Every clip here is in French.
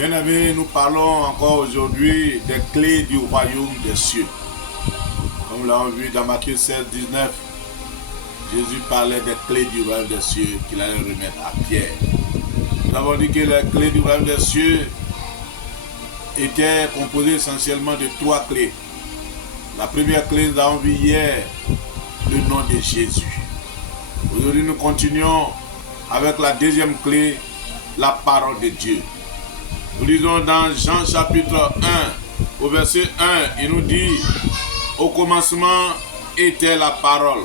Bien-aimés, nous parlons encore aujourd'hui des clés du royaume des cieux. Comme nous l'avons vu dans Matthieu 16, 19, Jésus parlait des clés du royaume des cieux qu'il allait remettre à Pierre. Nous avons dit que les clés du royaume des cieux étaient composées essentiellement de 3 clés. La première clé, nous avons vu hier, le nom de Jésus. Aujourd'hui, nous continuons avec la deuxième clé, la parole de Dieu. Nous lisons dans Jean chapitre 1, au verset 1, il nous dit, au commencement était la parole,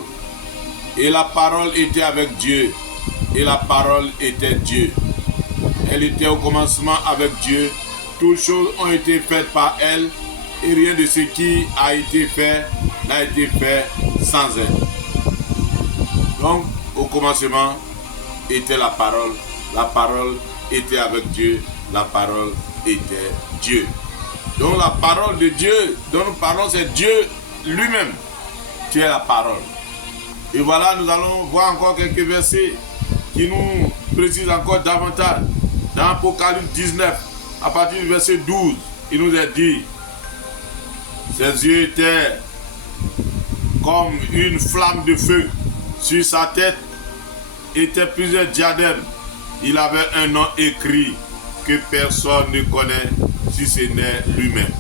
et la parole était avec Dieu, et la parole était Dieu. Elle était au commencement avec Dieu, toutes choses ont été faites par elle, et rien de ce qui a été fait n'a été fait sans elle. Donc, au commencement était la parole était avec Dieu, la parole était Dieu. Donc la parole de Dieu dont nous parlons, c'est Dieu lui-même qui est la parole. Et voilà, nous allons voir encore quelques versets qui nous précisent encore davantage. Dans Apocalypse 19, à partir du verset 12, il nous est dit, ses yeux étaient comme une flamme de feu. Sur sa tête étaient plusieurs diadèmes. Il avait un nom écrit que personne ne connaît si ce n'est lui-même.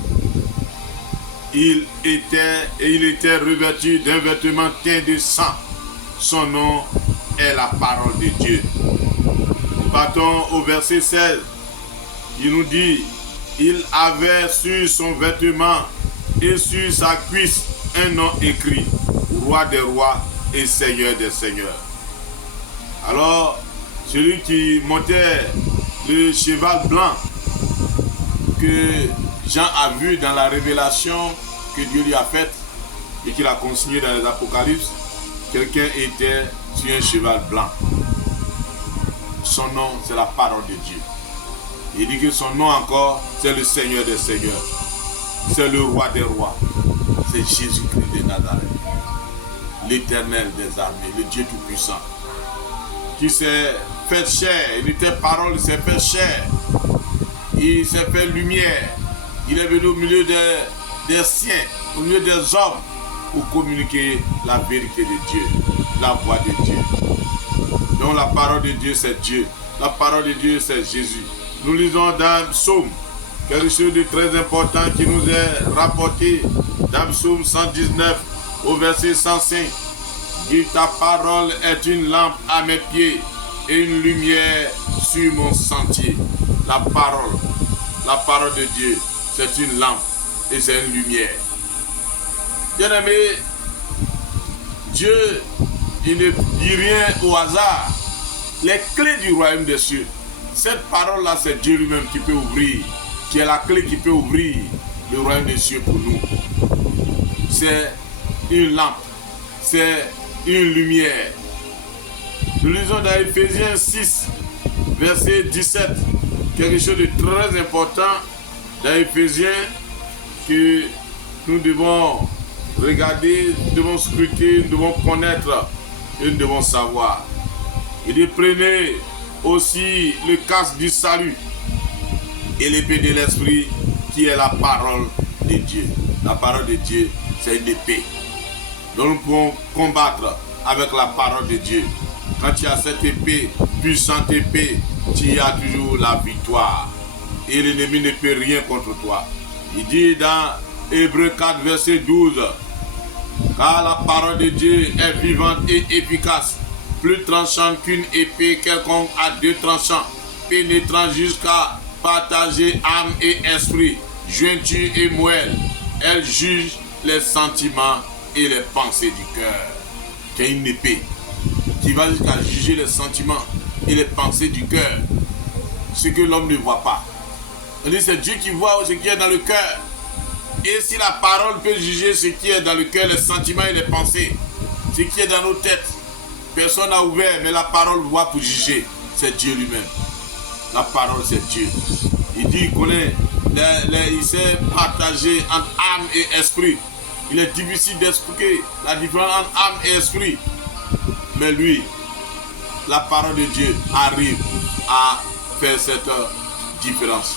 Il était revêtu d'un vêtement teint de sang. Son nom est la parole de Dieu. Nous partons au verset 16. Il nous dit, il avait sur son vêtement et sur sa cuisse un nom écrit, roi des rois et seigneur des seigneurs. Alors, celui qui montait le cheval blanc que Jean a vu dans la révélation que Dieu lui a faite et qu'il a consigné dans les Apocalypses, quelqu'un était sur un cheval blanc. Son nom, c'est la parole de Dieu. Il dit que son nom encore, c'est le Seigneur des Seigneurs. C'est le roi des rois. C'est Jésus-Christ de Nazareth. L'Éternel des armées, le Dieu Tout-Puissant, qui s'est fait chair. Il était parole, il s'est fait chair. Il s'est fait lumière. Il est venu au milieu des siens, au milieu des hommes, pour communiquer la vérité de Dieu, la voix de Dieu. Donc la parole de Dieu, c'est Dieu. La parole de Dieu, c'est Jésus. Nous lisons dans Psaume, quelque chose de très important qui nous est rapporté dans Psaume 119, au verset 105. Dit, ta parole est une lampe à mes pieds et une lumière sur mon sentier. La parole de Dieu, c'est une lampe et c'est une lumière. Bien-aimé, Dieu, il ne dit rien au hasard. Les clés du royaume des cieux, cette parole-là, c'est Dieu lui-même qui peut ouvrir, qui est la clé qui peut ouvrir le royaume des cieux pour nous. C'est une lampe, c'est une lumière. Nous lisons dans Ephésiens 6, verset 17, quelque chose de très important dans Ephésiens que nous devons regarder, nous devons scruter, nous devons connaître et nous devons savoir. Il dit, prenez aussi le casque du salut et l'épée de l'esprit qui est la parole de Dieu. La parole de Dieu, c'est une épée. Donc nous pouvons combattre avec la parole de Dieu. Quand tu as cette épée, puissante épée, tu as toujours la victoire. Et l'ennemi ne peut rien contre toi. Il dit dans Hébreux 4, verset 12, car la parole de Dieu est vivante et efficace, plus tranchante qu'une épée quelconque à 2 tranchants, pénétrant jusqu'à partager âme et esprit, jointure et moelle. Elle juge les sentiments et les pensées du cœur. C'est une épée qui va jusqu'à juger les sentiments et les pensées du cœur. Ce que l'homme ne voit pas. On dit c'est Dieu qui voit ce qui est dans le cœur. Et si la parole peut juger ce qui est dans le cœur, les sentiments et les pensées, ce qui est dans nos têtes, personne n'a ouvert, mais la parole voit pour juger. C'est Dieu lui-même. La parole, c'est Dieu. Il dit qu'il connaît, il sait partager entre âme et esprit. Il est difficile d'expliquer la différence entre âme et esprit. Mais lui, la parole de Dieu arrive à faire cette différence.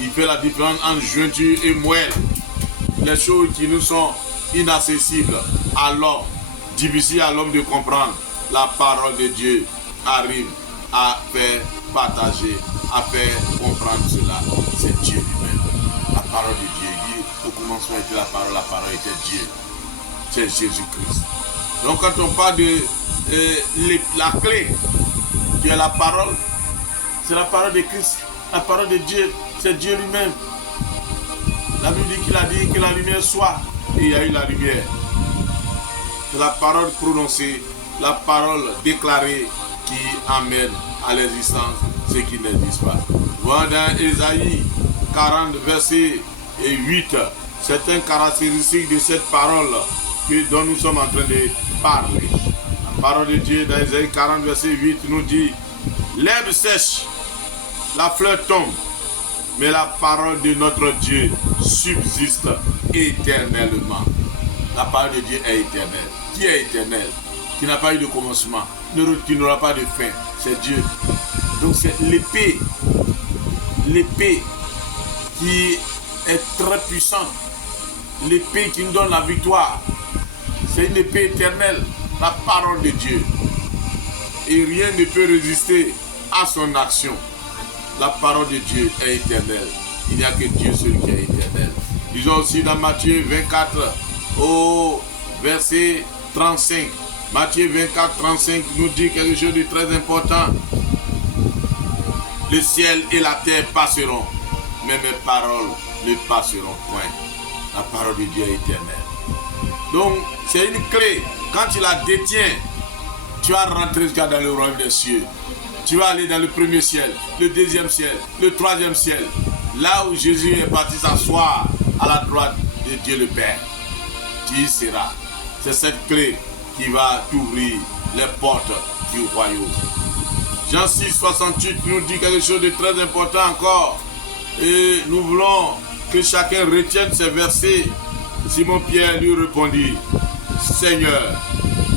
Il fait la différence entre jointure et moelle. Les choses qui nous sont inaccessibles à l'homme, difficiles à l'homme de comprendre, la parole de Dieu arrive à faire partager, à faire comprendre cela. C'est Dieu lui-même. La parole de Dieu. Il dit, au commencement était la parole était Dieu. C'est Jésus-Christ. Donc quand on parle de la clé, qui est la parole, c'est la parole de Christ. La parole de Dieu, c'est Dieu lui-même. La Bible dit qu'il a dit que la lumière soit, et il y a eu la lumière. C'est la parole prononcée, la parole déclarée qui amène à l'existence ce qui n'existe pas. Voilà dans Ésaïe 40, verset 8, certaines caractéristiques de cette parole dont nous sommes en train de parler. La parole de Dieu dans Ésaïe 40, verset 8 nous dit, l'herbe sèche, la fleur tombe, mais la parole de notre Dieu subsiste éternellement. La parole de Dieu est éternelle. Qui est éternel? Qui n'a pas eu de commencement, qui n'aura pas de fin. C'est Dieu. Donc c'est l'épée qui est très puissante. L'épée qui nous donne la victoire. C'est une épée éternelle, la parole de Dieu. Et rien ne peut résister à son action. La parole de Dieu est éternelle. Il n'y a que Dieu seul qui est éternel. Disons aussi dans Matthieu 24 au verset 35. Matthieu 24, 35 nous dit quelque chose de très important. Le ciel et la terre passeront, mais mes paroles ne passeront point. La parole de Dieu est éternelle. Donc, c'est une clé. Quand tu la détiens, tu vas rentrer dans le royaume des cieux. Tu vas aller dans le premier ciel, le deuxième ciel, le troisième ciel. Là où Jésus est parti s'asseoir à la droite de Dieu le Père. Tu y seras. C'est cette clé qui va t'ouvrir les portes du royaume. Jean 6, 68 nous dit quelque chose de très important encore. Et nous voulons que chacun retienne ces versets. Simon-Pierre lui répondit, Seigneur,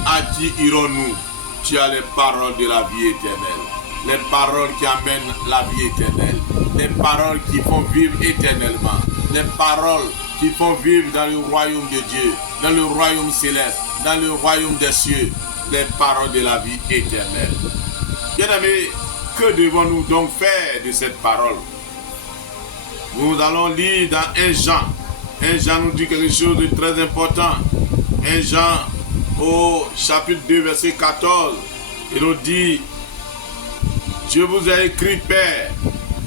à qui irons-nous? Tu as les paroles de la vie éternelle. Les paroles qui amènent la vie éternelle. Les paroles qui font vivre éternellement. Les paroles qui font vivre dans le royaume de Dieu, dans le royaume céleste, dans le royaume des cieux. Les paroles de la vie éternelle. Bien-aimés, que devons-nous donc faire de cette parole? Nous allons lire dans 1 Jean. 1 Jean nous dit quelque chose de très important. 1 Jean au chapitre 2, verset 14. Il nous dit, je vous ai écrit, Père,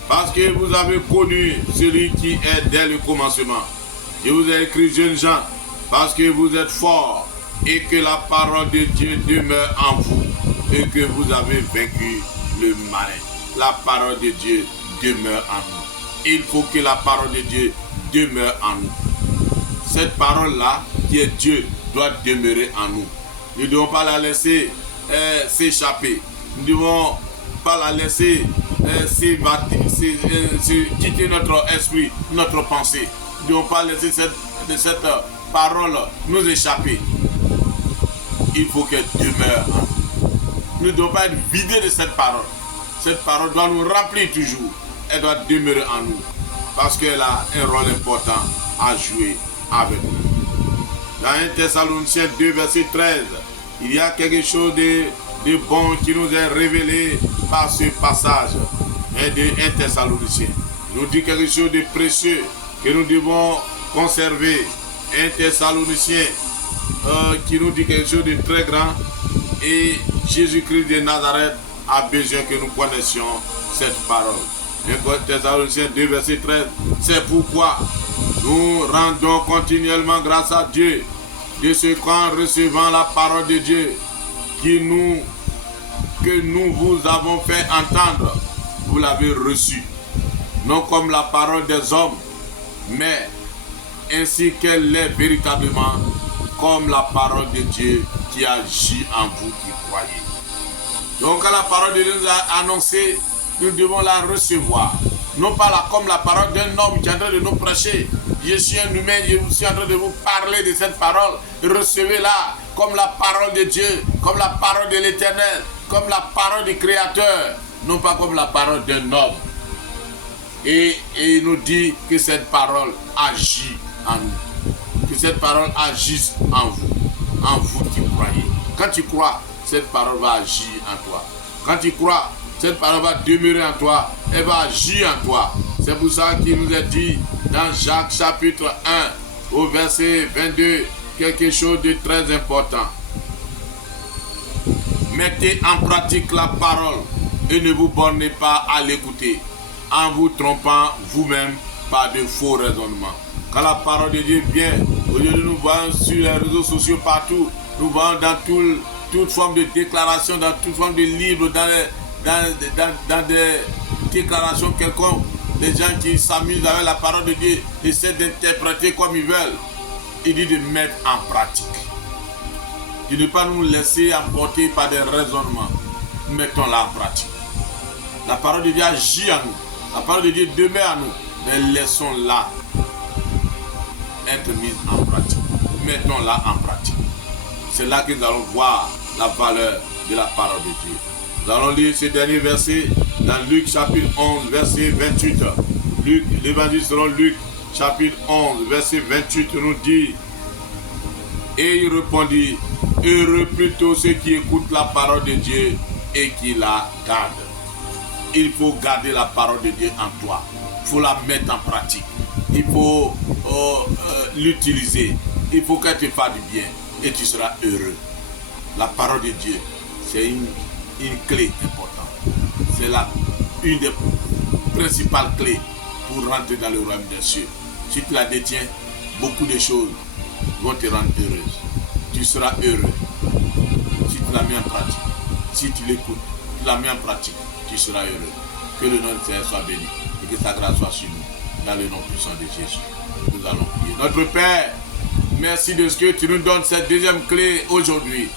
parce que vous avez connu celui qui est dès le commencement. Je vous ai écrit, jeunes gens, parce que vous êtes forts et que la parole de Dieu demeure en vous et que vous avez vaincu le malin. La parole de Dieu demeure en nous. Il faut que la parole de Dieu demeure en nous. Cette parole-là, qui est Dieu, doit demeurer en nous. Nous ne devons pas la laisser s'échapper. Nous ne devons pas la laisser quitter notre esprit, notre pensée. Nous ne devons pas laisser cette parole nous échapper. Il faut qu'elle demeure en nous. Nous ne devons pas être vidés de cette parole. Cette parole doit nous remplir toujours. Elle doit demeurer en nous. Parce qu'elle a un rôle important à jouer avec nous. Dans 1 Thessaloniciens 2, verset 13, il y a quelque chose de bon qui nous est révélé par ce passage de 1 Thessaloniciens. Il nous dit quelque chose de précieux que nous devons conserver. 1 Thessaloniciens qui nous dit quelque chose de très grand. Et Jésus-Christ de Nazareth a besoin que nous connaissions cette parole. 1 Thessaloniciens 2, verset 13. C'est pourquoi nous rendons continuellement grâce à Dieu de ce qu'en recevant la parole de Dieu que nous vous avons fait entendre, vous l'avez reçue, non comme la parole des hommes, mais ainsi qu'elle est véritablement, comme la parole de Dieu qui agit en vous qui croyez. Donc quand la parole de Dieu nous a annoncé, nous devons la recevoir. Non pas comme la parole d'un homme qui est en train de nous prêcher. Je suis un humain, je suis en train de vous parler de cette parole. Recevez-la comme la parole de Dieu, comme la parole de l'Éternel, comme la parole du Créateur. Non pas comme la parole d'un homme. Et il nous dit que cette parole agit en nous. Que cette parole agisse en vous qui croyez. Quand tu crois, cette parole va agir en toi. Quand tu crois, cette parole va demeurer en toi. Elle va agir en toi. C'est pour ça qu'il nous est dit dans Jacques chapitre 1 au verset 22 quelque chose de très important. Mettez en pratique la parole et ne vous bornez pas à l'écouter en vous trompant vous-même par de faux raisonnements. Quand la parole de Dieu vient, au lieu de nous voir sur les réseaux sociaux partout, nous voyons dans toute forme de déclaration, dans toute forme de livre, dans des déclarations quelconques, les gens qui s'amusent avec la parole de Dieu essaient d'interpréter comme ils veulent. Il dit de mettre en pratique. De ne pas nous laisser emporter par des raisonnements. Mettons-la en pratique. La parole de Dieu agit en nous. La parole de Dieu demeure en nous. Mais laissons-la être mise en pratique. Mettons-la en pratique. C'est là que nous allons voir la valeur de la parole de Dieu. Nous allons lire ce dernier verset dans Luc chapitre 11, verset 28. L'évangile selon Luc chapitre 11, verset 28 nous dit: et il répondit, heureux plutôt ceux qui écoutent la parole de Dieu et qui la gardent. Il faut garder la parole de Dieu en toi. Il faut la mettre en pratique. Il faut l'utiliser. Il faut qu'elle te fasse du bien et tu seras heureux. La parole de Dieu, c'est une clé importante. C'est une des principales clés pour rentrer dans le royaume des cieux. Si tu la détiens, beaucoup de choses vont te rendre heureuse. Tu seras heureux si tu la mets en pratique. Si tu l'écoutes, tu la mets en pratique, tu seras heureux. Que le nom de Seigneur soit béni et que sa grâce soit sur nous. Dans le nom puissant de Jésus, nous allons prier. Notre Père, merci de ce que tu nous donnes cette deuxième clé aujourd'hui.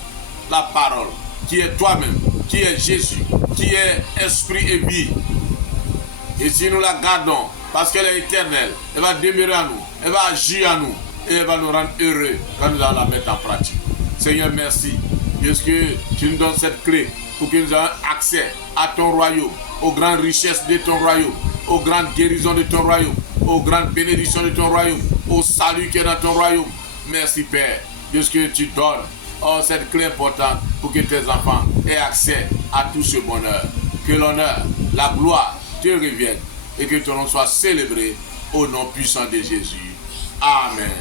La parole, qui est toi-même, qui est Jésus, qui est esprit et vie. Et si nous la gardons, parce qu'elle est éternelle, elle va demeurer en nous, elle va agir en nous, et elle va nous rendre heureux quand nous allons la mettre en pratique. Seigneur, merci, parce que tu nous donnes cette clé pour que nous ayons accès à ton royaume, aux grandes richesses de ton royaume, aux grandes guérisons de ton royaume, aux grandes bénédictions de ton royaume, au salut qui est dans ton royaume. Merci Père, de ce que tu donnes cette clé importante pour que tes enfants aient accès à tout ce bonheur. Que l'honneur, la gloire te reviennent et que ton nom soit célébré au nom puissant de Jésus. Amen.